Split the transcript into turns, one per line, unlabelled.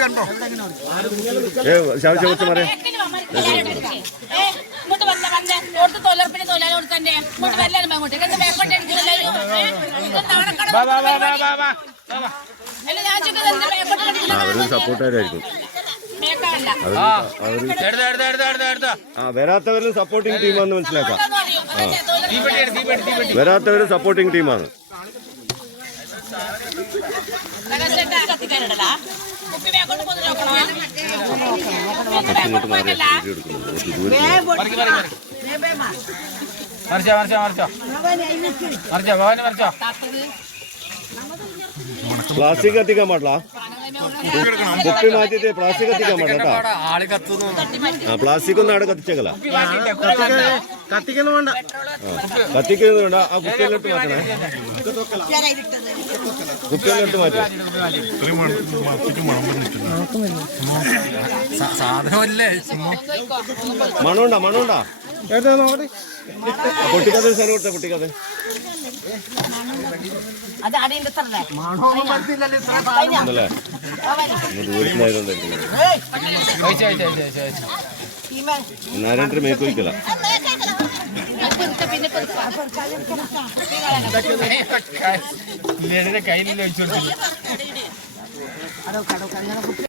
കണ്ടോ
ഇങ്ങോട്ട് തന്നെ ഇങ്ങോട്ട് അങ്ങോട്ട് അല്ല ഞാൻ
ആ വരാത്തവരും സപ്പോർട്ടിംഗ് ടീമാണെന്ന് മനസ്സിലാക്കാം. വരാത്തവരും സപ്പോർട്ടിംഗ് ടീമാണ്
മറിച്ചോ മറിച്ചോ മറിച്ചോ. മറിച്ചോ ഭവാനി മറിച്ചോ.
പ്ലാസ്റ്റിക് കത്തിക്കാൻ പാടില്ല. കുപ്പി മാറ്റിട്ട് പ്ലാസ്റ്റിക് കത്തിക്കാൻ പാടില്ല കേട്ടോ. ആ പ്ലാസ്റ്റിക് ഒന്നും അവിടെ കത്തിച്ചേക്കല.
കത്തിക്കുന്നത് വേണ്ട.
കത്തിക്കുന്നത് വേണ്ട. ആ കുപ്പിയിലോട്ട് മാറ്റണേ. കുപ്പിയിലോട്ട് മാറ്റി. മണമുണ്ടാ മണമുണ്ടാ? പൊട്ടിക്കഥ സ്ഥലം കൊടുത്ത പൊട്ടിക്കഥ നാരായണത്തിന് മേക്ക് വയ്ക്കല
കൊടുത്തില്ല.